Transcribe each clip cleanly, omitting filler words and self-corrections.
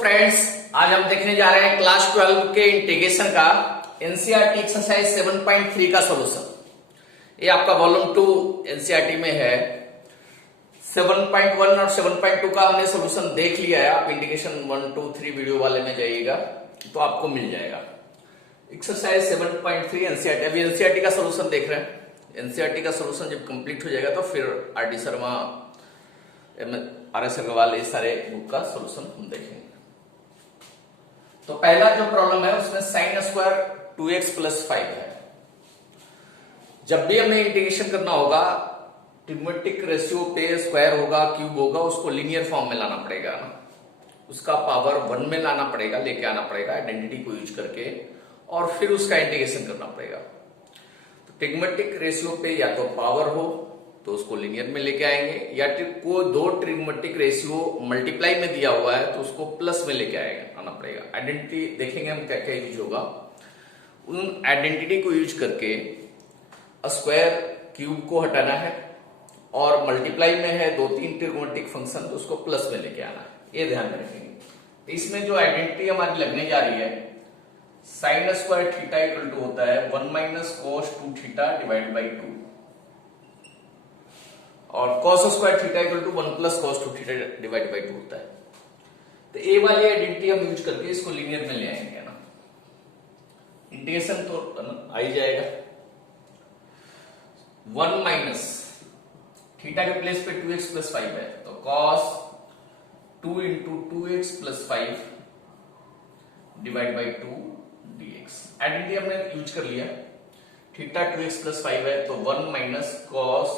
Friends, आज हम देखने जा रहे हैं क्लास 12 के इंटीग्रेशन का एनसीईआरटी एक्सरसाइज 7.3 का सॉल्यूशन। ये आपका वॉल्यूम 2 एनसीईआरटी में है। 7.1 और 7.2 का हमने सॉल्यूशन देख लिया है। आप इंटीग्रेशन 1, 2, 3 वीडियो वाले में जाइएगा तो आपको मिल जाएगा। एक्सरसाइज 7.3 एनसीईआरटी, अभी एनसीईआरटी का सॉल्यूशन देख रहे हैं। एनसीईआरटी का सॉल्यूशन जब कंप्लीट हो जाएगा तो फिर R D Sharma, R S Agarwal, ये सारे बुक का सॉल्यूशन हम देखेंगे। तो पहला जो प्रॉब्लम है उसमें साइन स्क्वायर 2x प्लस 5 है। जब भी हमें इंटीग्रेशन करना होगा, ट्रिग्नोमेट्रिक रेशियो पे स्क्वायर होगा, क्यूब होगा, उसको लीनियर फॉर्म में लाना पड़ेगा ना, उसका पावर 1 में लाना पड़ेगा, लेके आना पड़ेगा आइडेंटिटी को यूज करके, और फिर उसका इंटीग्रेशन करना पड़ेगा। तो ट्रिग्नोमेट्रिक रेशियो पे या तो पावर हो तो उसको लीनियर में लेके आएंगे, या को दो ट्रिग्नोमेट्रिक रेशियो मल्टीप्लाई में दिया हुआ है तो उसको प्लस में लेके आना पड़ेगा। आइडेंटिटी देखेंगे हम क्या क्या यूज होगा। उन आइडेंटिटी को यूज करके स्क्वायर क्यूब को हटाना है, और मल्टीप्लाई में है 2-3 ट्रिग्नोमेट्रिक फंक्शन तो उसको प्लस में लेके आना है। ये ध्यान में रखेंगे। इसमें जो आइडेंटिटी हमारी लगने जा रही है, sine square theta equal to होता है 1 minus cos 2 theta divide by 2, और cos square theta equal to 1 plus cos 2 theta divide by 2 होता है। तो ए वाली आइडेंटिटी हम यूज करके इसको लीनियर में ले आएंगे ना, इंटीग्रेशन तो आ ही जाएगा। 1 माइनस थीटा के प्लेस पे 2x प्लस 5 है तो cos 2 into 2x plus 5 divide by 2 dx। Identity हमने यूज कर लिया। थीटा 2x प्लस 5 है तो 1 minus cos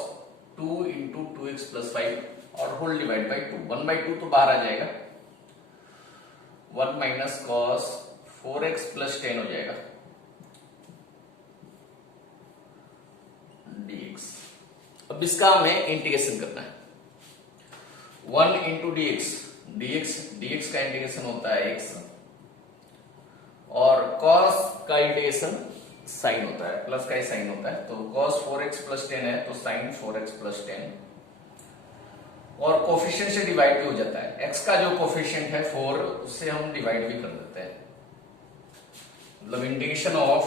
2 into 2x plus 5 और होल डिवाइड बाई 2। 1/2 तो बाहर आ जाएगा। 1 माइनस कॉस 4x प्लस 10 हो जाएगा dx। अब इसका हमें इंटीग्रेशन करना है। 1 इंटू dx, dx का इंटीग्रेशन होता है x, और cos का इंटीग्रेशन साइन होता है, प्लस का ही साइन होता है। तो cos 4x प्लस 10 है तो साइन 4x प्लस 10, और कोफिशिएंट से डिवाइड भी हो जाता है। x का जो कोफिशिएंट है 4, उससे हम डिवाइड भी कर देते हैं। मतलब integration of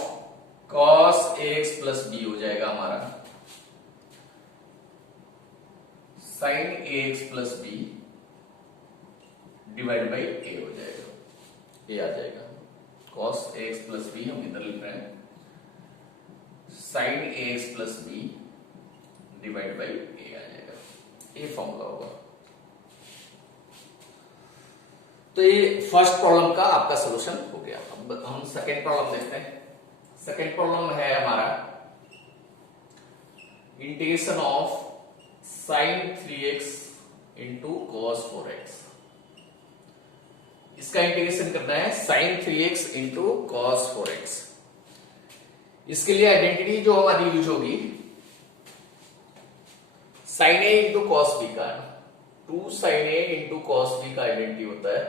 cos ax plus b हो जाएगा हमारा sine ax plus b divide by a हो जाएगा। ये आ जाएगा cos ax प्लस b, हम इधर लिख रहे हैं sine ax plus b divide by a आ जाएगा। ये फॉर्मूला होगा। तो ये फर्स्ट प्रॉब्लम का आपका सॉल्यूशन हो गया। अब हम सेकेंड प्रॉब्लम देखते हैं। सेकेंड प्रॉब्लम है हमारा integration of sign 3x into cos 4x। इसका इंटीग्रेशन करना है sign 3x into cos 4x। इसके लिए आइडेंटिटी जो हमारी यूज होगी, sign A into cos B का, 2 sine A into cos B का आइडेंटिटी होता है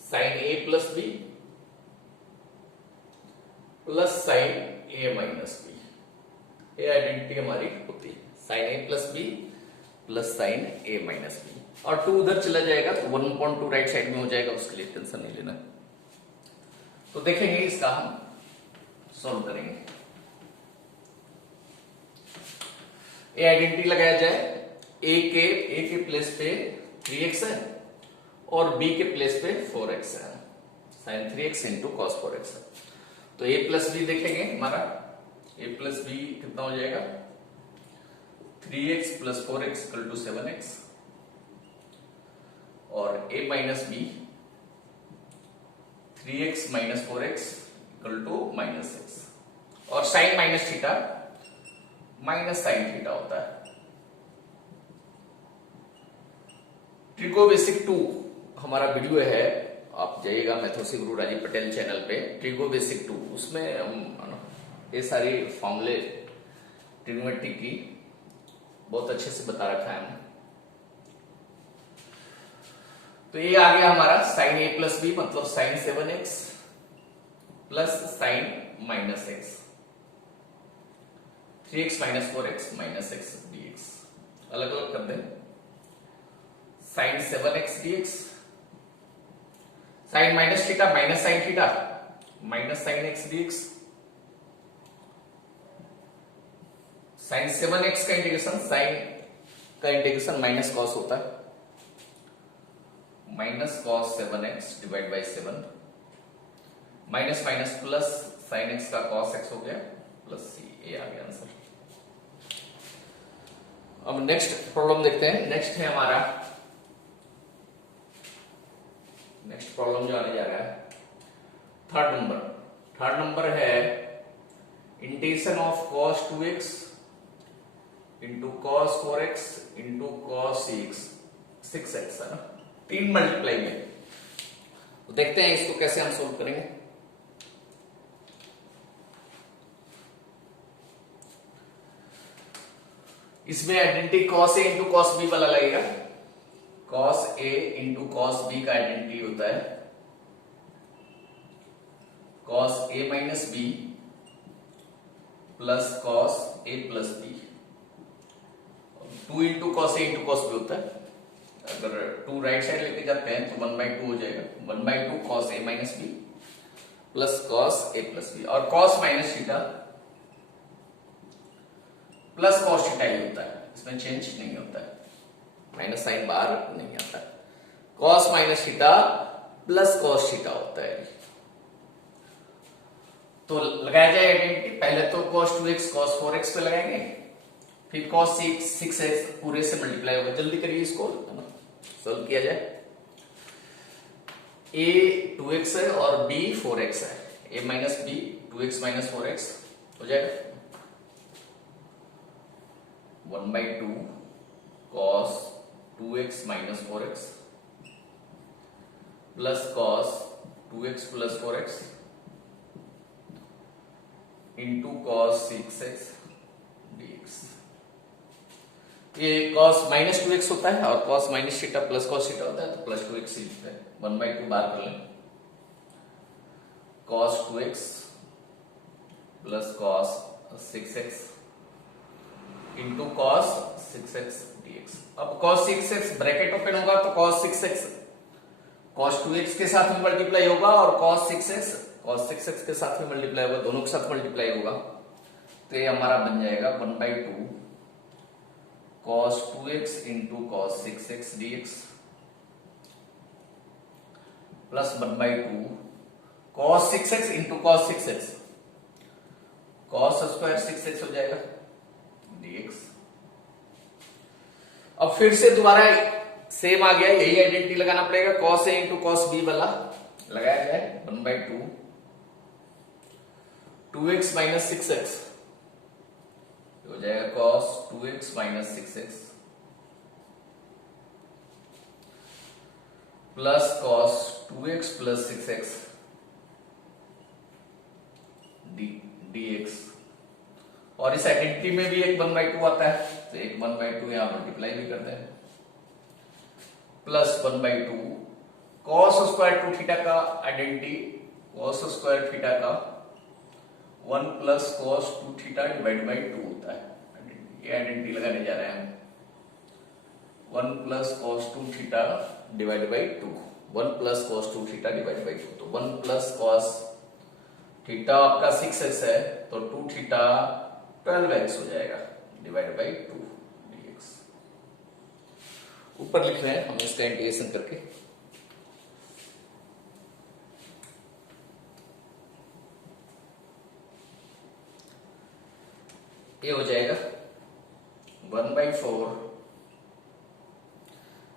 sine A plus B plus sine A minus B. ये आइडेंटिटी हमारी होती है sine A plus B plus sine A minus B, और 2 उधर चला जाएगा तो 1/2 राइट साइड में हो जाएगा, उसके लिए टेंशन नहीं लेना। तो देखेंगे इसका हम सॉल्व करेंगे। ए आइडेंटिटी लगाया जाए। ए के प्लेस पे 3x है और b के प्लेस पे 4x है, sign 3x into cos 4x है। तो a प्लस बी देखेंगे हमारा, a प्लस बी कितना हो जाएगा 3x plus 4x equal to 7x, और a minus B 3x minus 4x equal to minus x, और sine minus theta minus sine theta होता है। ट्रिको बेसिक 2 हमारा वीडियो है, आप जाइएगा मैथोसी गुरु राजीव पटेल चैनल पे, ट्रिको बेसिक 2, उसमें हम ये सारी फॉर्मूले ट्रिग्नोमेट्री की बहुत अच्छे से बता रखा है हमने। तो ये आ गया हमारा साइन ए प्लस बी, मतलब sine 7x plus sine minus x, 3x minus 4x minus x dx। अलग अलग कर दें। Sine 7x dx, sine minus theta minus sine theta minus sine x dx, sine 7x का इंटीग्रेशन, साइन का integration minus cos होता है, minus cos 7x divide by 7, minus minus plus sine x का cos x हो गया plus c, ये आ गया आंसर। अब नेक्स्ट प्रॉब्लम देखते हैं। नेक्स्ट है हमारा, नेक्स्ट प्रॉब्लम जो आने जा रहा है थर्ड नंबर। थर्ड नंबर है integration of cos 2x into cos 4x into cos 6x है ना, 3 मल्टीप्लाई में। तो देखते हैं इसको कैसे हम सोल्व करेंगे। इसमें identity cos a into cos b वाला लगेगा। cos a into cos b का आइडेंटिटी होता है cos a minus b plus cos a plus b। 2 into cos a into cos b होता है। अगर 2 राइट साइड लेके जाते हैं तो 1/2 हो जाएगा, 1/2 cos a minus b plus cos a plus b, और cos minus theta plus cos थीटा ही होता है, इसमें चेंज नहीं होता है, माइनस साइन बाहर नहीं आता है। cos minus theta plus cos theta होता है। तो लगाया जाए आइडेंटिटी, पहले तो cos 2x cos 4x पे लगाएंगे, फिर cos 6x पूरे से मल्टीप्लाई होगा। जल्दी करिए इसको, है ना, सॉल्व किया जाए। a 2x है और b 4x है, a minus b 2x minus 4x हो जाएगा 1/2 cos 2x minus 4x plus cos 2x plus 4x into cos 6x dx। ये cos माइनस 2x होता है और cos minus theta plus cos theta होता है, तो प्लस 2x ही लिखते हैं। 1/2 बाहर कर लें, cos 2x plus cos 6x into cos 6x dx। अब cos 6x ब्रैकेट ओपन होगा तो cos 6x cos 2x के साथ में मल्टीप्लाई होगा और cos 6x के साथ में मल्टीप्लाई होगा, दोनों के साथ मल्टीप्लाई होगा। तो ये हमारा बन जाएगा 1/2 cos 2x into cos 6x dx plus 1/2 cos 6x into cos 6x, cos square 6x हो जाएगा dx। अब फिर से दोबारा सेम आ गया, यही आइडेंटिटी लगाना पड़ेगा। cos a into cos b वाला लगाया जाए 1/2 2x माइनस 6x हो जाएगा cos 2x minus 6x plus cos 2x plus 6x dx। और इस आइडेंटिटी में भी एक 1/2 आता है, तो एक 1/2 यहां मल्टीप्लाई भी करते हैं, प्लस 1/2 cos स्क्वायर 2 थीटा का आइडेंटिटी cos स्क्वायर थीटा का 1 plus cos 2 theta divide by 2 होता है। ये आइडेंटिटी लगाने जा रहे हैं हम। 1 plus cos 2 theta divide by 2, 1 plus cos 2 theta divide by 2, तो 1 प्लस cos थीटा आपका 6x है, तो 2 थीटा 12x हो जाएगा डिवाइड बाई 2 dx। ऊपर लिख रहे हैं हम इसका इंटीग्रेशन करके, ये हो जाएगा 1/4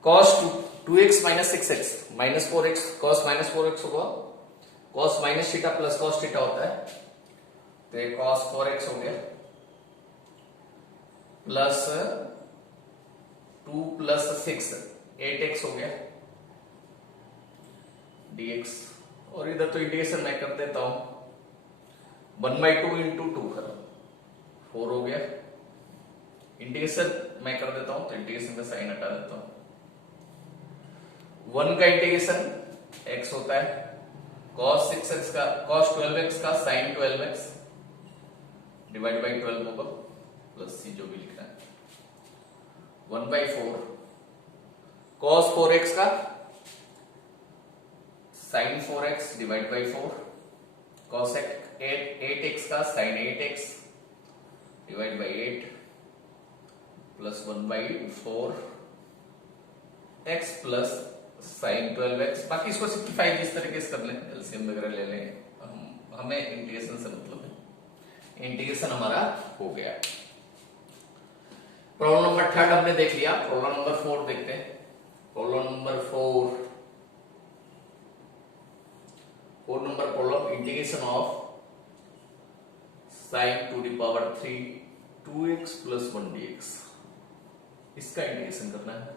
cos 2x minus 6x minus 4x, cos minus 4x होगा, cos minus theta plus cos theta होता है, तो ये cos 4x हो गया प्लस 2 प्लस 6 8x हो गया dx। और इधर तो इंटीग्रेशन मैं कर देता हूं 1/2 इंटू 2 4 हो गया, इंटीग्रेशन मैं कर देता हूं तो इंटीग्रेशन का साइन हटा देता हूं। 1 का इंटीग्रेशन x होता है, cos 6x का cos 12x का sin 12x डिवाइड बाई 12 होगा प्लस c जो भी लिखना है। 1/4 cos 4x का sin 4x divide by 4, cos 8x का sin 8x divide by 8 plus 1 by 4 x plus sin 12x। बाकी इसको सिंप्लीफाई जिस तरीके से कर लें, एलसीएम वगैरह ले लें, हमें इंटीग्रेशन से मतलब है। इंटीग्रेशन हमारा हो गया। प्रॉब्लम नंबर 3 हमने देख लिया। प्रॉब्लम नंबर 4 देखते हैं। Problem number 4 number problem, integration of sin to the power 3 2x plus 1 dx, इसका इंटीग्रेशन करना है।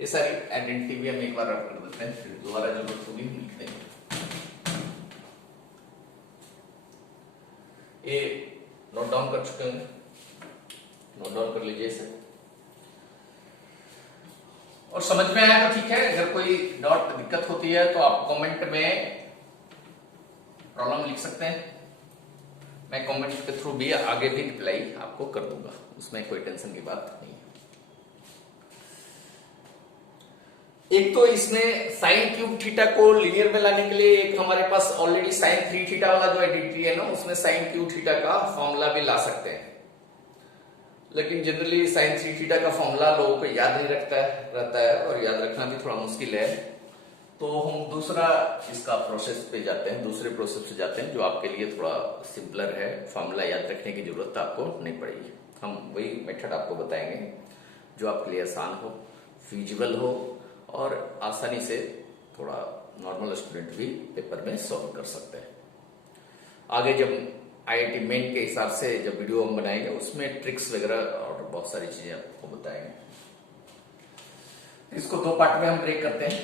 ये सारी आइडेंटिटी भी हम एक बार रख कर देते हैं, फिर दोबारा जरूरत होगी लिखते हैं। ये नोट डाउन कर चुके हैं, नोट डाउन कर लीजिए इसे। और समझ में आया तो ठीक है, अगर कोई डॉट दिक्कत होती है तो आप कमेंट में प्रॉब्लम लिख सकते हैं। मैं कमेंट के थ्रू भी आगे भी रिप्लाई आपको कर दूंगा, उसमें कोई टेंशन की बात नहीं है। एक तो इसमें साइन क्यूब थीटा को लीनियर में लाने के लिए एक हमारे पास ऑलरेडी साइन 3 थीटा वाला जो आइडेंटिटी है ना, उसमें साइन क्यूब थीटा का फॉर्मूला भी ला सकते हैं। लेकिन जनरली साइन 3 थीटा का फॉर्मूला लोगों को याद नहीं रहता है और याद रखना भी थोड़ा मुश्किल है। तो हम दूसरा इसका प्रोसेस पे जाते हैं, दूसरे प्रोसेस पे जाते हैं जो आपके लिए थोड़ा सिंपलर है। फॉर्मूला याद रखने की जरूरत आपको नहीं पड़ेगी। हम वही मेथड आपको बताएंगे जो आपके लिए आसान हो, फिजिबल हो और आसानी से थोड़ा नॉर्मल स्टूडेंट भी पेपर में सॉल्व कर सकते हैं। आगे जब आईआईटी मेन के हिसाब से जब वीडियो हम बनाएंगे उसमें ट्रिक्स वगैरह और बहुत सारी चीजें आपको बताएंगे। इसको 2 पार्ट में हम ब्रेक करते हैं।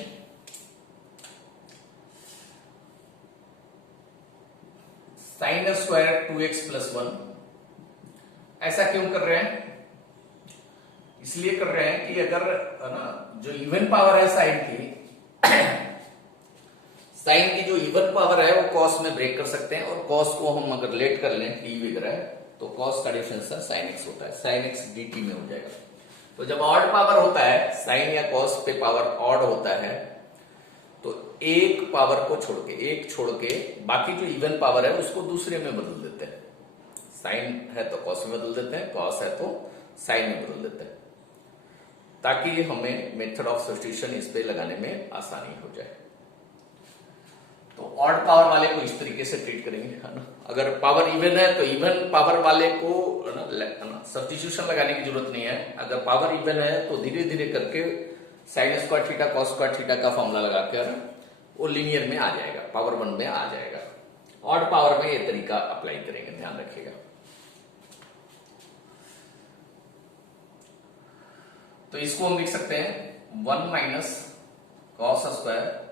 साइन स्क्वायर 2x प्लस 1, ऐसा क्यों कर रहे हैं? इसलिए कर रहे हैं कि अगर ना जो इवन पावर है साइन की साइन की जो इवन पावर है वो कॉस में ब्रेक कर सकते हैं, और कॉस को हम अगर लेट कर लें टी वगैरह तो कॉस का डिफरेंस साइन एक्स होता है, साइन एक्स डी टी में हो जाएगा। तो जब ऑड पावर होता है, साइन या कॉस पे पावर ऑड होता है, तो एक पावर को छोड़ के बाकी जो इवन पावर है उसको दूसरे में बदल देते हैं। साइन है तो कॉस में बदल देते हैं, कॉस है तो साइन में बदल देते हैं, ताकि हमें मेथड ऑफ सब्स्टिट्यूशन इस पे लगाने में आसानी हो जाए। तो ऑड पावर वाले को इस तरीके से ट्रीट करेंगे, है ना। अगर पावर इवन है तो इवन पावर वाले को सब्स्टिट्यूशन लगाने की जरूरत नहीं है। अगर पावर इवन है तो धीरे धीरे करके sign square theta cos square theta का फॉर्मूला लगाकर वो लीनियर में आ जाएगा, पावर 1 में आ जाएगा। ऑड पावर में ये तरीका अप्लाई करेंगे, ध्यान रखिएगा। तो इसको हम लिख सकते हैं 1 minus cos square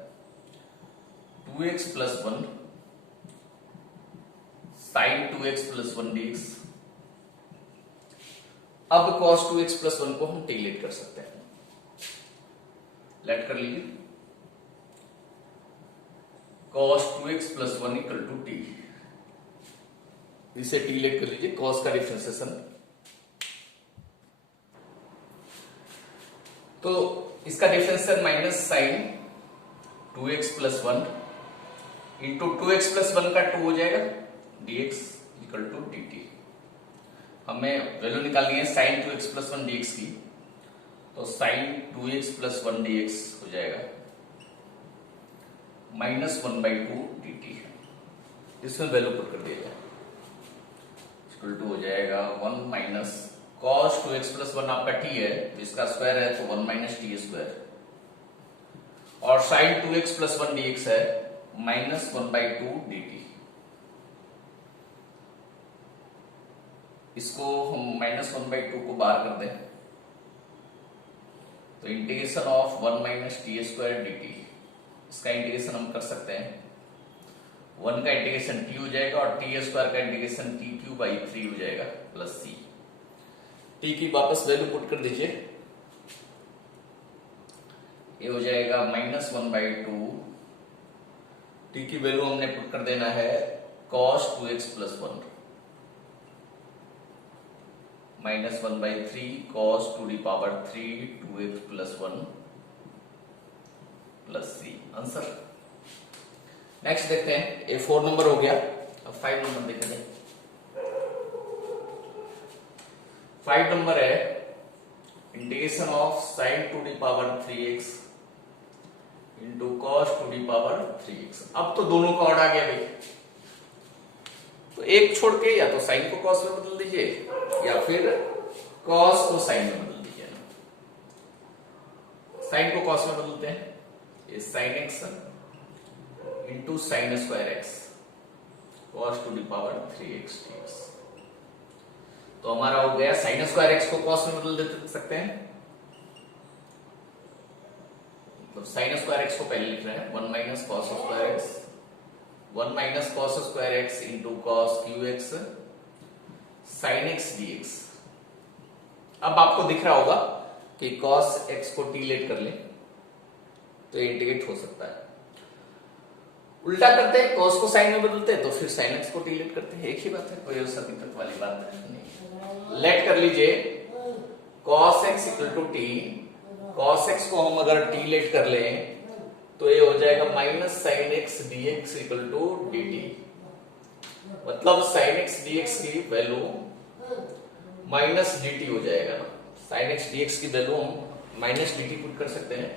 2x plus 1 sine 2x plus 1 dx। अब cos 2x प्लस 1 को हम टी लेट कर सकते हैं, लेट कर लीजिए। cos 2x plus 1 equal to t, इसे टी लेट कर लीजिए। cos का डिफरेंशिएशन, तो इसका differential minus sine 2x plus 1 into 2x plus 1 का 2 हो जाएगा, dx इक्वल टू dt। हमें वैल्यू निकालनी है साइन 2x प्लस 1 dx की, तो साइन 2x प्लस 1 dx हो जाएगा माइनस 1/2 dt। इसमें वैल्यू पुट कर दिया जाए, इक्वल टू हो जाएगा 1 माइनस cos 2x प्लस 1 आपका t है, इसका स्क्वायर है तो 1 माइनस टी स्क्वायर, और साइन 2x प्लस 1 dx है माइनस 1/2 dt। इसको हम माइनस 1/2 को बाहर कर दें तो integration of 1 minus T square dt, इसका इंटीग्रेशन हम कर सकते हैं। 1 का इंटीग्रेशन t हो जाएगा और टी स्क्वायर का इंटीग्रेशन t³/3 हो जाएगा प्लस c। टी की वापस वैल्यू पुट कर दीजिए, ये हो जाएगा माइनस 1/2। टी की वैल्यू हमने पुट कर देना है cos 2x plus 1 -1/3 cos 2^3 2x + 1 + c answer. Next देखते हैं, ये 4 नंबर हो गया। अब 5 नंबर देखते हैं। 5 नंबर है integration of sin 2^3x into cos 2^3x। अब तो दोनों का ऑर्डर आ गया भाई, तो एक छोड़ के या तो साइन को कॉस में बदल दीजिए या फिर कॉस को साइन में बदल दीजिए। साइन को कॉस में बदलते हैं, ये sine x into sine square x cos 2^3x dx। तो हमारा हो गया साइन स्क्वायर एक्स को कॉस में बदल दे सकते हैं, तो साइन स्क्वायर एक्स को पहले लिख रहे हैं 1 minus cos square x 1 minus cos square x into cos Q x sign x dx। अब आपको दिख रहा होगा कि कॉस एक्स को टी लेट कर ले तो इंटीग्रेट हो सकता है। उल्टा करते हैं, कॉस को साइन में बदलते हैं तो फिर साइन एक्स को टी लेट करते हैं, एक ही बात है, कोई ऐसा दिक्कत वाली बात नहीं। लेट कर लीजिए cos x equal to t, cos x को हम अगर टी लेट कर लें तो ये हो जाएगा minus sine x dx equal to dt। मतलब साइन एक्स dx की वैल्यू माइनस dt हो जाएगा ना, साइन एक्स dx की वैल्यू हम माइनस dt पुट कर सकते हैं,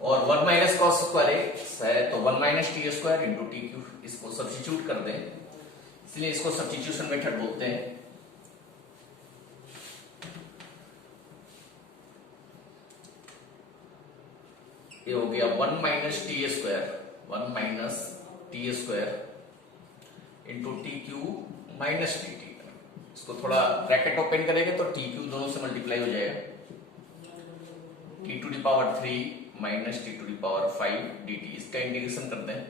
और 1 माइनस कॉस स्क्वायर एक्स है तो 1 minus T square into T Q, इसको सब्स्टिट्यूट कर दें, इसलिए इसको सब्स्टिट्यूशन मेथड बोलते हैं। ये हो गया 1 minus T square into T Q minus T T. इसको थोड़ा ब्रैकेट ओपन करेंगे तो टी क्यू दोनों से मल्टीप्लाई हो जाएगा, t⁵ माइनस t⁵ dt। इसका इंटीग्रेशन करते हैं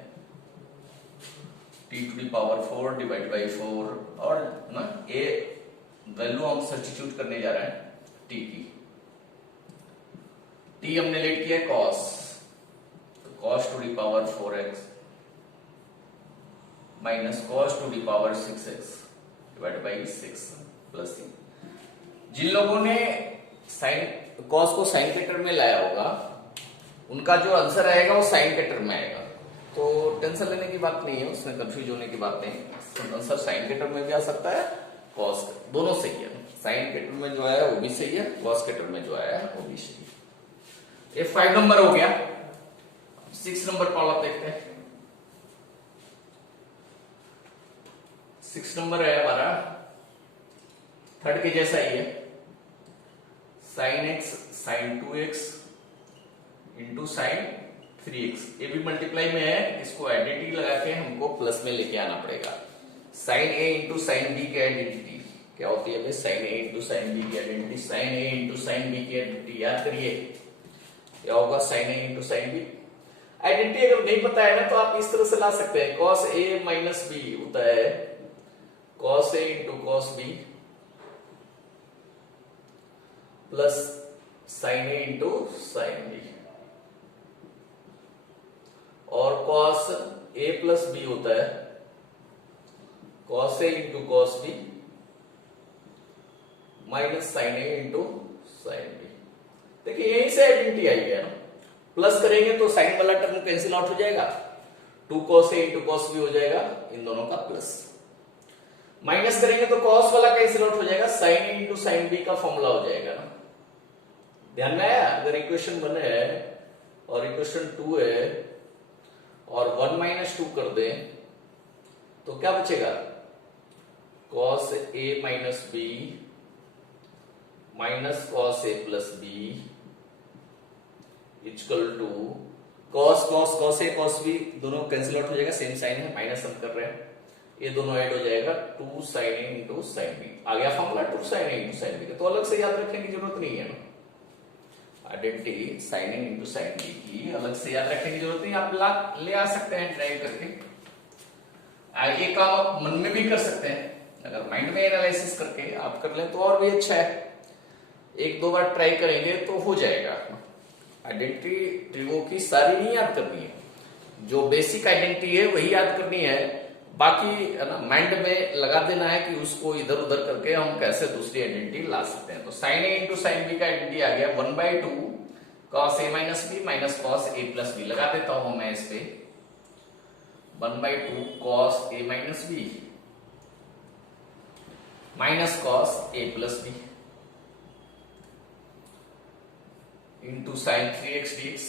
t⁴ डिवाइड बाई 4, और ना ये वैल्यू हम सब्स्टिट्यूट करने जा रहे हैं t की। t हमने लेट किया cos, तो cos 4x minus cos 6x divide by 6 plus c। जिन लोगों ने साइन cos को साइन के टर्म में लाया होगा उनका जो आंसर आएगा वो साइन के टर्म में आएगा, तो टेंशन लेने की बात नहीं है, उसमें कंफ्यूज होने की बात नहीं। आंसर साइन के टर्म में भी आ सकता है, cos दोनों सही है। साइन के टर्म में जो आया वो भी सही है, cos के टर्म में जो आया वो भी सही है। ये 5 नंबर हो गया। 6 नंबर प्रॉब्लम देखते हैं। 6 नंबर है हमारा थर्ड के जैसा ही है, sine x sine 2x into sine 3x। ये भी मल्टीप्लाई में है, इसको आइडेंटिटी लगा के हमको प्लस में लेके आना पड़ेगा। Sine a into sine b की आइडेंटिटी क्या होती है? Sine a into sine b की identity, sine a into sine b की आइडेंटिटी याद करिए क्या होगा, sine a into sine b। Identity अगर नहीं पता है ना तो आप इस तरह से ला सकते हैं, cos a माइनस b होता है cos a into cos b plus sine a into sine b, और cos a प्लस b होता है cos a into cos b minus sine a into sine b। देखिए यहीं से आइडेंटिटी आई है ना, प्लस करेंगे तो साइन वाला टर्म कैंसिल आउट हो जाएगा, 2 cos a into cos b हो जाएगा, इन दोनों का प्लस। माइनस करेंगे तो cos वाला कैंसिल आउट हो जाएगा, sine a into sine b का फॉर्मूला हो जाएगा ना। ध्यान में आया? अगर इक्वेशन 1 है और इक्वेशन 2 है और 1 माइनस 2 कर दें तो क्या बचेगा, cos a minus b minus cos a plus b equal to cos a cos b दोनों कैंसिल आउट हो जाएगा, सेम साइन है, माइनस हम कर रहे हैं, ये दोनों ऐड हो जाएगा 2 sin a into sine b। आ गया formula 2 sin a into sine b, तो अलग से याद रखने की जरूरत नहीं है ना। Identity sine a into sine b की अलग से याद रखने की जरूरत नहीं, आप ले आ सकते हैं ड्राइव करके। ये काम आप मन में भी कर सकते हैं, अगर माइंड में एनालिसिस करके आप कर लें तो और भी अच्छा है। 1-2 बार ट्राई करेंगे तो हो जाएगा। आइडेंटिटी ट्रिगो की सारी नहीं याद करनी है, जो बेसिक आइडेंटिटी है वही याद करनी है, बाकी है ना माइंड में लगा देना है कि उसको इधर उधर करके हम कैसे दूसरी आइडेंटिटी ला सकते हैं। तो sine A into sine B का आइडेंटिटी आ गया 1/2 cos A minus B minus cos A plus B. लगा देता हूं मैं इस पे 1/2 cos A minus B minus cos A plus B into sine 3x dx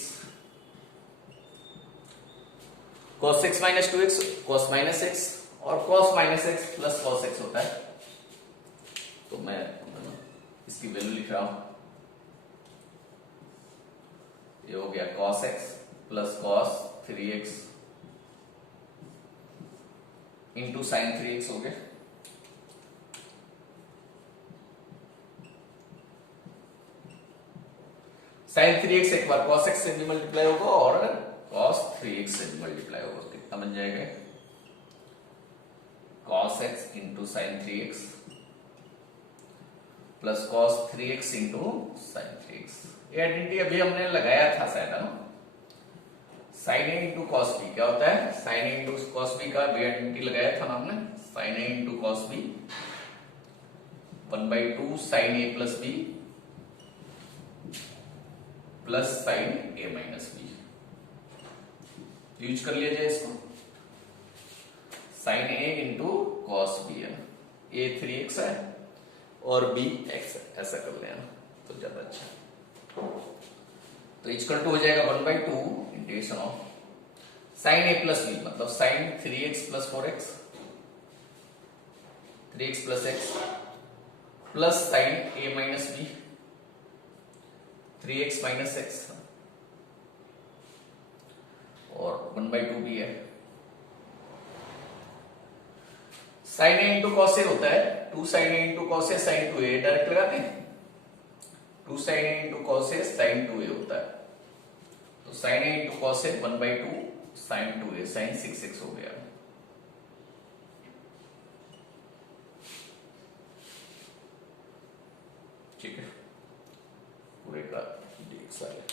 cos x minus 2x cos minus x और cos minus x plus cos x होता है। तो मैं इसकी वैल्यू लिख रहा हूं, ये हो गया cos x plus cos 3x into sine 3x हो गया। साइन 3x एक बार cos x से भी मल्टीप्लाई होगा और cos 3x से भी मल्टीप्लाई होगा। कितना बन जाएगा cos x into sine 3x plus cos 3x into sine 3x। ये आइडेंटिटी अभी हमने लगाया था शायद है ना, sign A into cos B क्या होता है, sine A into cos B का भी आइडेंटिटी लगाया था ना हमने, sign A into cos B 1/2 sign A plus B plus sine A minus B. Use कर लिया जाए इसको, sign A into cos B है, ए 3x है और बी x है, ऐसा कर लेना तो ज्यादा अच्छा। तो इक्वल टू हो जाएगा 1/2 integration of sine A plus B मतलब sine 3x plus 4x 3x plus x plus sine A minus B 3x minus x और 1/2 भी है। Sine A into cos A होता है 2 sine A into cos A sine 2a, direct लगाते हैं 2 sine A into cos A sine 2a होता है। तो sine A into cos A 1/2 sine 2a sine 6x हो गया। ठीक है, पूरे का dx आ गया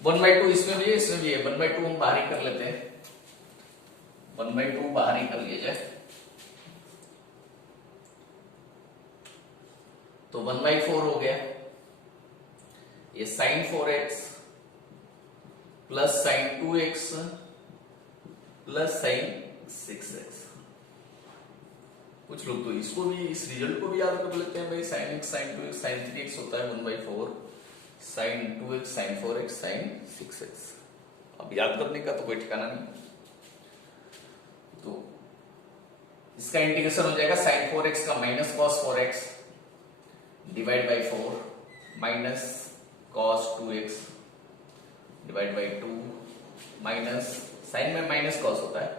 1/2 इसमें भी है इसमें भी है। 1/2 हम बाहर ही कर लेते हैं, 1/2 बाहर ही कर लिया जाए तो 1/4 हो गया। ये sine 4x plus sine 2x plus sine 6x। कुछ लोग तो इसको भी इस रिजल्ट को भी याद कर लेते हैं भाई, sign x sign 2x sign 3x होता है 1/4 sign 2x sign 4x sign 6x। अब याद करने का तो कोई ठिकाना नहीं। तो इसका इंटीग्रेशन हो जाएगा साइन 4x का minus cos 4x divide by 4 minus cos 2x divide by 2 minus sine में माइनस कॉस होता है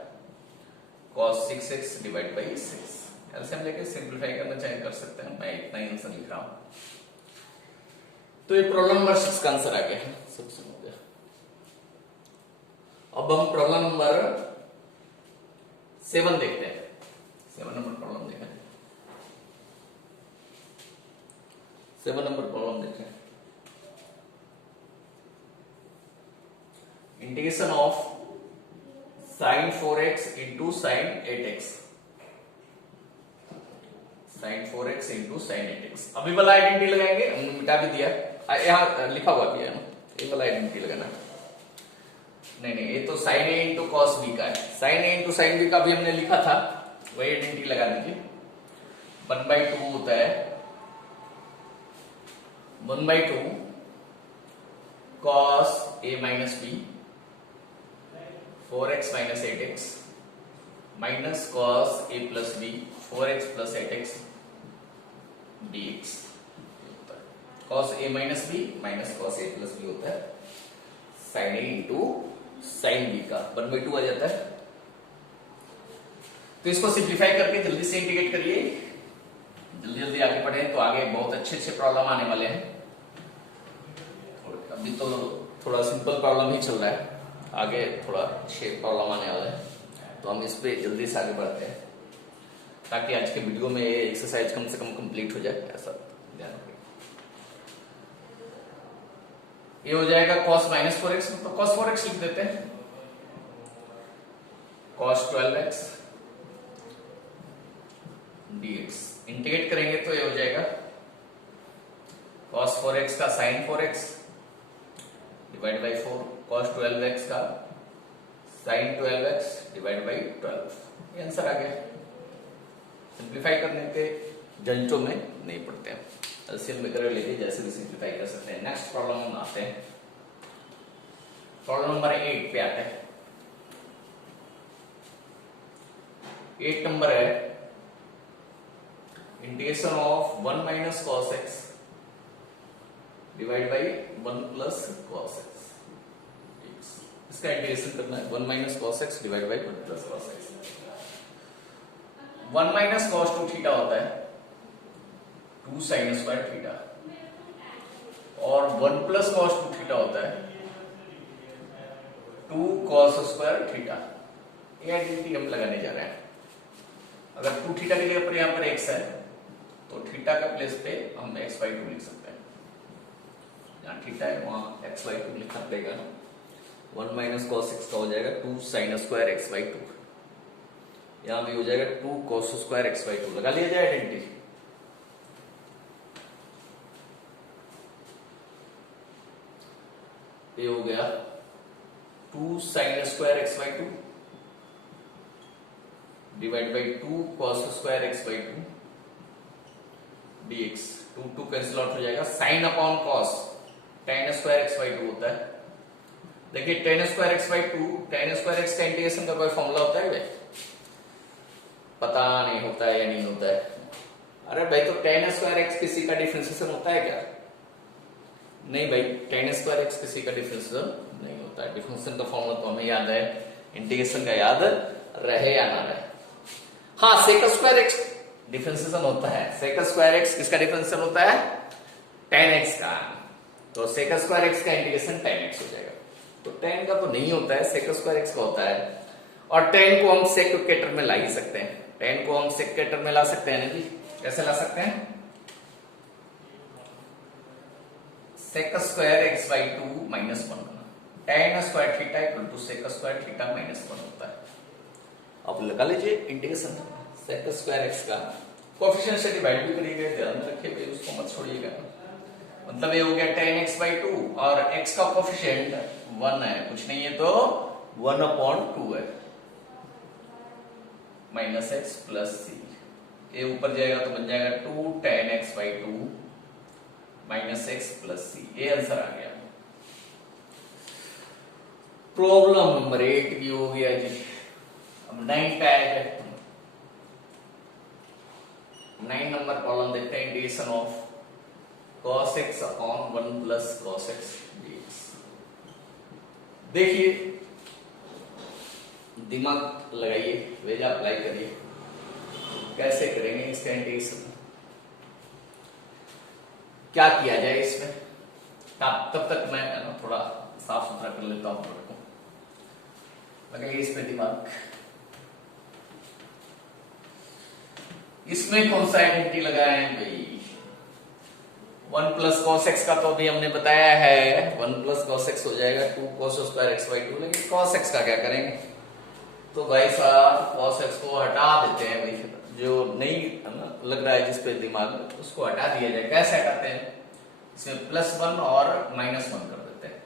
cos 6x divide by 6। LCM लेके सिंप्लीफाई करना चाहे कर सकते हैं, मैं इतना ही आंसर लिख रहा हूं। तो ये प्रॉब्लम नंबर 6 का आंसर आ गया है, सबसे हो गया। अब हम प्रॉब्लम नंबर 7 देखते हैं। 7 नंबर प्रॉब्लम देखते हैं, 7 नंबर प्रॉब्लम देखते हैं। Integration of sine 4x into sine 8x sine 4x into sine 8x। अभी वाला आइडेंटिटी लगाएंगे, हमने मिटा भी दिया, यहाँ लिखा हुआ भी है ना, ये वाला आइडेंटिटी लगाना। नहीं नहीं, ये तो sine A into cos B का है, sine A into sine B का भी हमने लिखा था, वही आइडेंटिटी लगा दीजिए। 1/2 होता है 1/2 cos A minus B 4x minus 8x minus cos A plus B 4x प्लस 8x dx। Cos A minus B minus cos A plus B होता है sine A into sine B का 1/2 आ जाता है। तो इसको सिंप्लीफाई करके जल्दी से इंटीग्रेट करिए, जल्दी जल्दी आगे बढ़े तो आगे बहुत अच्छे अच्छे प्रॉब्लम आने वाले हैं। अभी तो थोड़ा सिंपल प्रॉब्लम ही चल रहा है, आगे थोड़ा अच्छे प्रॉब्लम आने वाले हैं, तो हम इस पे जल्दी से आगे बढ़ते हैं ताकि आज के वीडियो में ये एक्सरसाइज कम से कम कंप्लीट हो जाए, ऐसा ध्यान रखिए। ये हो जाएगा cos माइनस 4x, तो cos 4x लिख देते हैं। cos 12x dx। इंटीग्रेट करेंगे तो ये हो जाएगा cos 4x का sin 4x divide by 4, cos 12x का sin 12x डिवाइड बाई 12। ये आंसर आ गया। सिंप्लीफाई करने के झंझटों में नहीं पड़ते हैं, एलसीएम वगैरह लेके जैसे भी सिंप्लीफाई कर सकते हैं। नेक्स्ट प्रॉब्लम हम आते हैं, प्रॉब्लम नंबर 8 पे आते हैं। 8 नंबर है integration of 1 minus cos x divide by 1 plus cos x. इसका इंटीग्रेशन करना है 1 minus cos x divide by 1 plus cos x. 1 minus cos 2 theta होता है 2 साइन स्क्वायर थीटा, और 1 प्लस कॉस 2 थीटा होता है 2 कॉस स्क्वायर थीटा। ये identity हम लगाने जा रहे हैं। अगर 2 थीटा के लिए पर यहां पर x है तो थीटा का प्लेस पे हम x/2 लिख सकते हैं। जहां थीटा है वहां x/2 लिखना पड़ेगा। 1 माइनस कॉस एक्स का हो जाएगा 2 साइन स्क्वायर x/2। यहां भी हो जाएगा 2 कॉस स्क्वायर x/2। लगा लिया जाए आइडेंटिटी। ये हो गया 2 sine square x/2 divide by 2 cos square x/2 dx। 2 cancel out हो जाएगा। Sine upon cos tan square x/2 होता है। देखिए tan square x/2, tan square x का इंटीग्रेशन का कोई फॉर्मूला होता है भाई? पता नहीं होता है या नहीं होता है? अरे भाई तो tan स्क्वायर x किसी का डिफरेंशिएशन होता है क्या? नहीं भाई, tan स्क्वायर x किसी का डिफरेंशिएशन नहीं होता है। डिफरेंशिएशन का फॉर्मूला तो हमें याद है, इंटीग्रेशन का याद रहे या ना रहे। हाँ, sec स्क्वायर x डिफरेंशिएशन होता है। sec स्क्वायर x किसका डिफरेंशिएशन होता है? tan x का। तो sec स्क्वायर x का इंटीग्रेशन tan x हो जाएगा। तो tan का तो नहीं होता है, sec स्क्वायर x का होता है। और tan को हम sec के टर्म में ला ही सकते हैं। tan को हम sec के टर्म में ला सकते हैं ना जी? कैसे ला सकते हैं? sec square x/2 minus 1 tan square theta equal to sec square theta minus 1 होता है। अब लगा लीजिए इंटीग्रेशन sec स्क्वायर x का कोएफिशिएंट से डिवाइड भी करिएगा, ध्यान रखिए भाई, उसको मत छोड़िएगा। मतलब ये हो गया tan x/2 और x का कोएफिशिएंट 1 है, कुछ नहीं है तो 1/2 है माइनस x प्लस c। ये ऊपर जाएगा तो बन जाएगा 2 tan x/2 minus x plus c। ये आंसर आ गया। प्रॉब्लम नंबर 8 भी हो गया जी। अब 9 पे आएगा। 9 नंबर प्रॉब्लम देखते हैं, integration of cos x upon 1 plus cos x dx। देखिए, दिमाग लगाइए, वेज अप्लाई करिए, कैसे करेंगे इसका इंटीग्रेशन, क्या किया जाए इसमें। तब तक मैं थोड़ा साफ सुथरा कर लेता हूं। लगाइए इसमें दिमाग। इसमें कौन सा आइडेंटिटी लगाए हैं भाई? 1 प्लस कॉस एक्स का तो अभी हमने बताया है, 1 प्लस कॉस एक्स हो जाएगा 2 कॉस स्क्वायर x/2। लेकिन कॉस एक्स का क्या करेंगे? तो भाई साहब कॉस एक्स को हटा देते हैं भाई, जो नहीं लग रहा है जिस पे दिमाग, उसको हटा दिया जाए। कैसे हटाते हैं? इसमें +1 और -1 कर देते हैं,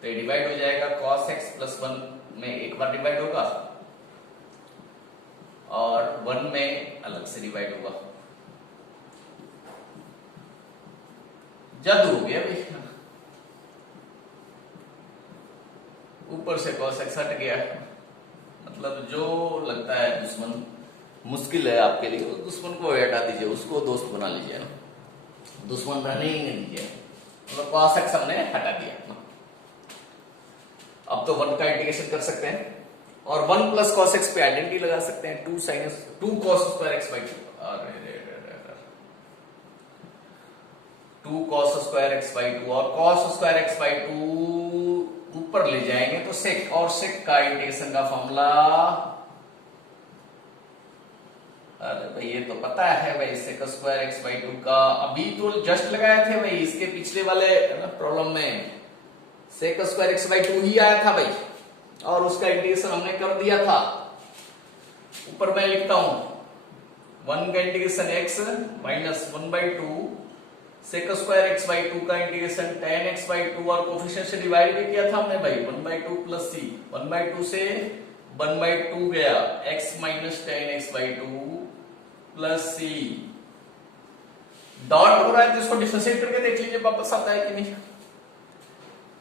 तो ये डिवाइड हो जाएगा। cos x +1 में एक बार डिवाइड होगा और 1 में अलग से डिवाइड होगा। जादू हो गया भाई, ऊपर से cos x हट गया। मतलब जो लगता है दुश्मन मुश्किल है आपके लिए, उस दुश्मन को हटा दीजिए, उसको दोस्त बना लीजिए ना, दुश्मन रहने ही नहीं दीजिए। मतलब cos x हमने हटा दिया। अब तो 1 का इंटीग्रेशन कर सकते हैं और 1 प्लस cos x पे आइडेंटिटी लगा सकते हैं, 2 cos square x/2। 2 cos square x/2 और cos स्क्वायर x/2 ऊपर ले जाएंगे तो sec, और sec का इंटीग्रेशन का फॉर्मूला, अरे भाई ये तो पता है भाई, sec स्क्वायर x/2 का अभी तो जस्ट लगाए थे भाई, इसके पिछले वाले प्रॉब्लम में sec स्क्वायर x/2 ही आया था भाई। और उसका इंटीग्रेशन हमने कर दिया था। ऊपर मैं लिखता हूं 1 का integration x minus 1/2 sec square x by 2 का इंटीग्रेशन tan x बाई 2 और कोफिशिएंट से डिवाइड भी किया था हमने भाई 1/2 प्लस c 1/2 से 1/2 गया x minus tan x by 2 plus c dot हो रहा है तो इसको डिफरेंशिएट करके देख लीजिए वापस आता है कि नहीं।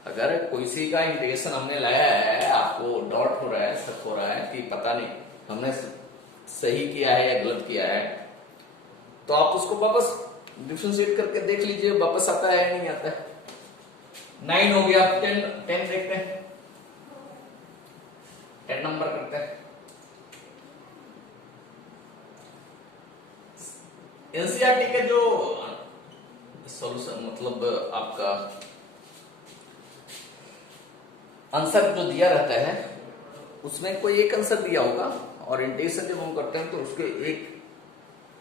अगर कोई सी का इंटीग्रेशन हमने लाया है आपको डॉट हो रहा है शक हो रहा है कि पता नहीं हमने सही किया है या गलत किया है तो आप उसको वापस डिफरेंशिएट करके देख लीजिए वापस आता है या नहीं आता है। 9 हो गया 10 देखते हैं 10 नंबर करते हैं। एनसीईआरटी के जो सॉल्यूशन मतलब आपका आंसर जो दिया रहता है उसमें कोई एक आंसर दिया होगा और इंटीग्रेशन जब हम करते हैं तो उसके एक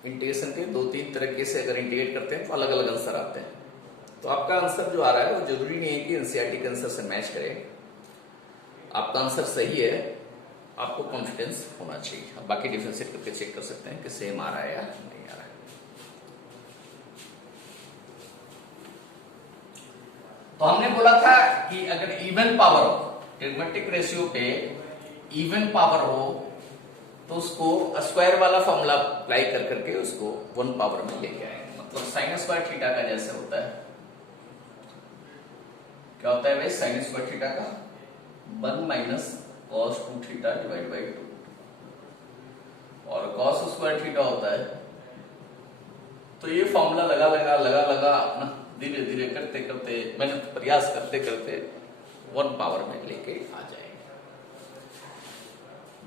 इंटीग्रेशन के 2-3 तरीके से अगर इंटीग्रेट करते हैं तो अलग अलग आंसर आते हैं। तो आपका आंसर जो आ रहा है वो जरूरी नहीं है कि एनसीईआरटी के आंसर से मैच करे। आपका आंसर सही है आपको कॉन्फिडेंस होना चाहिए। अब बाकी डिफरेंशिएट करके चेक कर सकते हैं कि सेम आ रहा है या नहीं आ रहा है। तो हमने बोला था कि अगर इवन पावर हो ट्रिग्मेटिक रेशियो पे इवन पावर हो तो उसको स्क्वायर वाला फॉर्मूला अप्लाई कर करके उसको 1 पावर में लेके आएंगे। मतलब साइन स्क्वायर थीटा का जैसे होता है क्या होता है भाई साइन स्क्वायर थीटा का 1 minus cos 2 theta divide by 2 और कॉस स्क्वायर थीटा होता है। तो ये फॉर्मूला लगा ना धीरे धीरे करते करते मेहनत प्रयास करते करते 1 पावर में लेके आ जाएंगे।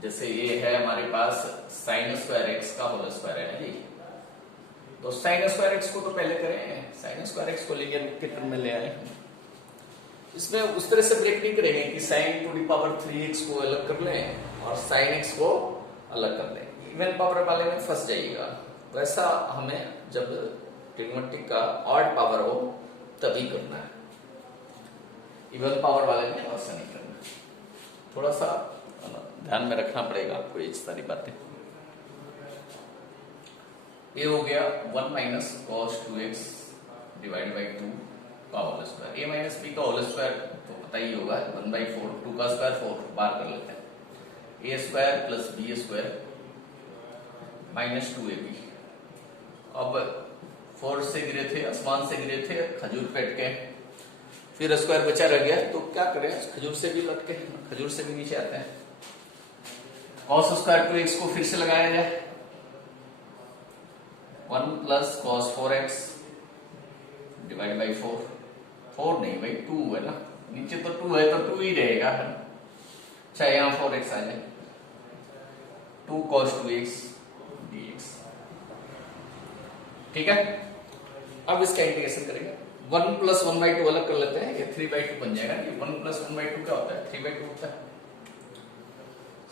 जैसे ये है हमारे पास साइन स्क्वायर एक्स का होल स्क्वायर है जी। तो साइन स्क्वायर एक्स को तो पहले करें साइन स्क्वायर एक्स को लीनियर के टर्म में ले आए। इसमें उस तरह से ब्रेक नहीं करेंगे कि sign to the power 3x को अलग कर लें और साइन x को अलग कर लें। इवन पावर वाले में फंस जाइएगा। वैसा हमें जब ट्रिग्मेटिक का ऑड पावर हो तभी करना है। इवन पावर वाले में ऐसा नहीं करना। थोड़ा सा ध्यान में रखना पड़ेगा आपको ये सारी बातें। ये हो गया 1 minus cos 2x divide by 2 का whole square. a minus b का होल स्क्वायर तो पता ही होगा 1/4 2 का स्क्वायर 4 बार कर लेते हैं। a square plus b square minus 2ab। अब 4 से गिरे थे आसमान से गिरे थे खजूर पे अटके फिर स्क्वायर बचा रह गया तो क्या करें खजूर से भी लटके खजूर से भी नीचे आते हैं। कॉस स्क्वायर 2x को फिर से लगाया जाए 1 plus cos 4x divide by 4 नहीं भाई 2 है ना नीचे तो 2 है तो 2 ही रहेगा। अच्छा यहां 4x आ जाए 2 cos 2x dx। ठीक है अब इसका इंटीग्रेशन करेंगे 1 प्लस 1/2 अलग कर लेते हैं ये 3/2 बन जाएगा। ये 1 प्लस 1/2 क्या होता है 3/2 होता है।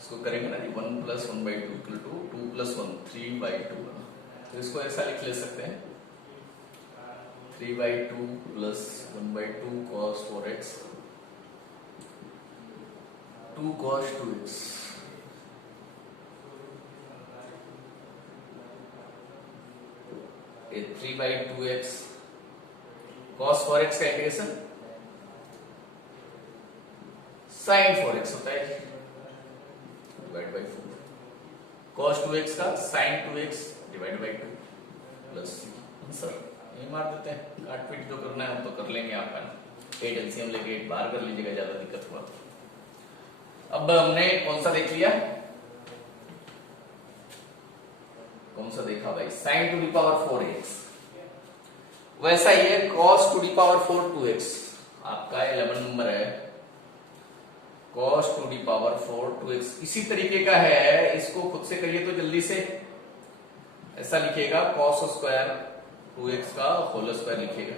इसको करेंगे ना 1 प्लस 1/2 इक्वल टू 2 प्लस 1 3/2। तो इसको ऐसा लिख ले सकते हैं 3/2 plus 1/2 cos 4x 2 cos 2x। ये 3/2x cos 4x का इंटीग्रेशन sin 4x होता है डिवाइड बाई 4 cos 2x का sin 2x divide by 2 plus answer ये मार देते हैं। काट पीट जो करना है हम तो कर लेंगे। आपका 8 एलसीएम लेके 8 बार कर लीजिएगा ज्यादा दिक्कत हुआ। अब हमने कौन सा देख लिया कौन सा देखा भाई sin to the power 4x। वैसा ही है cos to the power 4 2x आपका 11 नंबर है cos to the power 4 2x। इसी तरीके का है इसको खुद से करिए तो जल्दी से ऐसा लिखिएगा cos स्क्वायर 2x का होल स्क्वायर लिखिएगा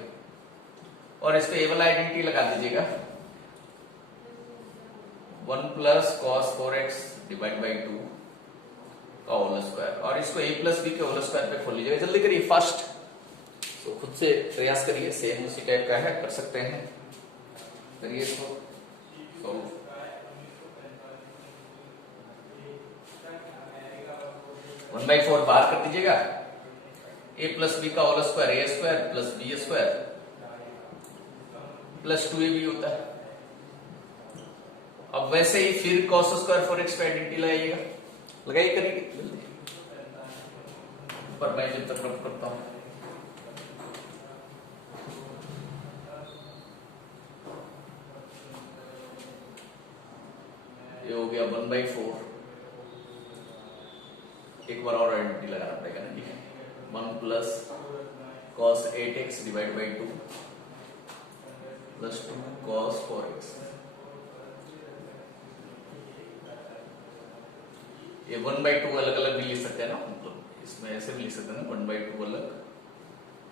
और इस पे ए वाला आइडेंटिटी लगा दीजिएगा 1 plus cos 4x divide by 2 का होल स्क्वायर और इसको a प्लस बी के होल स्क्वायर पे खोल लीजिएगा। जल्दी करिए फास्ट। तो खुद से प्रयास करिए सेम उसी टाइप का है कर सकते हैं करिए इसको सॉल्व। 1/4 बाहर कर दीजिएगा, a प्लस बी का whole square A square plus B square plus 2ab होता है। अब वैसे ही फिर cos स्क्वायर 4x पे आइडेंटिटी लगाइएगा, लगाइए करिए। पर मैं जब तक रब करता हूं, ये हो गया 1/4, एक बार और आइडेंटिटी लगाना पड़ेगा ना जी। 1 plus cos 8x divide by 2 plus 2 cos 4x। ये 1/2 अलग अलग भी लिख सकते हैं ना, मतलब इसमें ऐसे भी लिख सकते हैं ना, 1/2 अलग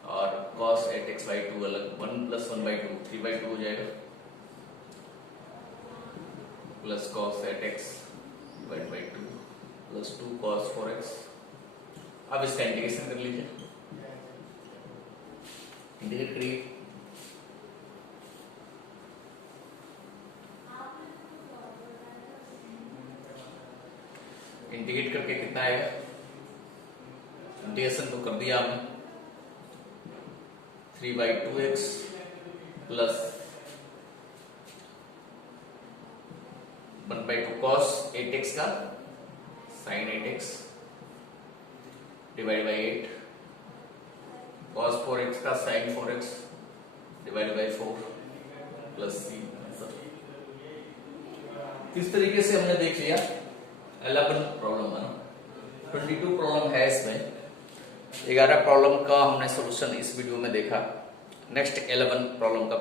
और cos 8x/2 अलग। 1 प्लस 1/2 3/2 हो जाएगा plus cos 8x divide by 2 plus 2 cos 4x। अब इसका इंटीग्रेशन कर लीजिए, इंटीग्रेट करिए। इंटीग्रेट करके कितना आएगा, इंटीग्रेशन तो कर दिया हमने, 3/2x प्लस 1/2 cos 8x का sin 8x divide by 8 cos 4x का sin 4x divide by 4 plus c। किस तरीके से हमने देख लिया 11 प्रॉब्लम है ना, 22 प्रॉब्लम है इसमें, 11 प्रॉब्लम का हमने सॉल्यूशन इस वीडियो में देखा। नेक्स्ट 11 प्रॉब्लम का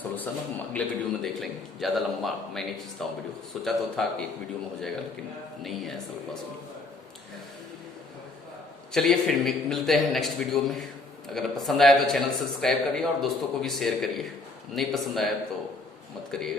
सॉल्यूशन हम अगले वीडियो में देख लेंगे। ज्यादा लंबा मैं नहीं खींचता हूँ वीडियो, सोचा तो था कि एक वीडियो में हो जाएगा लेकिन नहीं है असल पास में। चलिए फिर मिलते हैं नेक्स्ट वीडियो में। अगर पसंद आया तो चैनल सब्सक्राइब करिए और दोस्तों को भी शेयर करिए, नहीं पसंद आया तो मत करिएगा।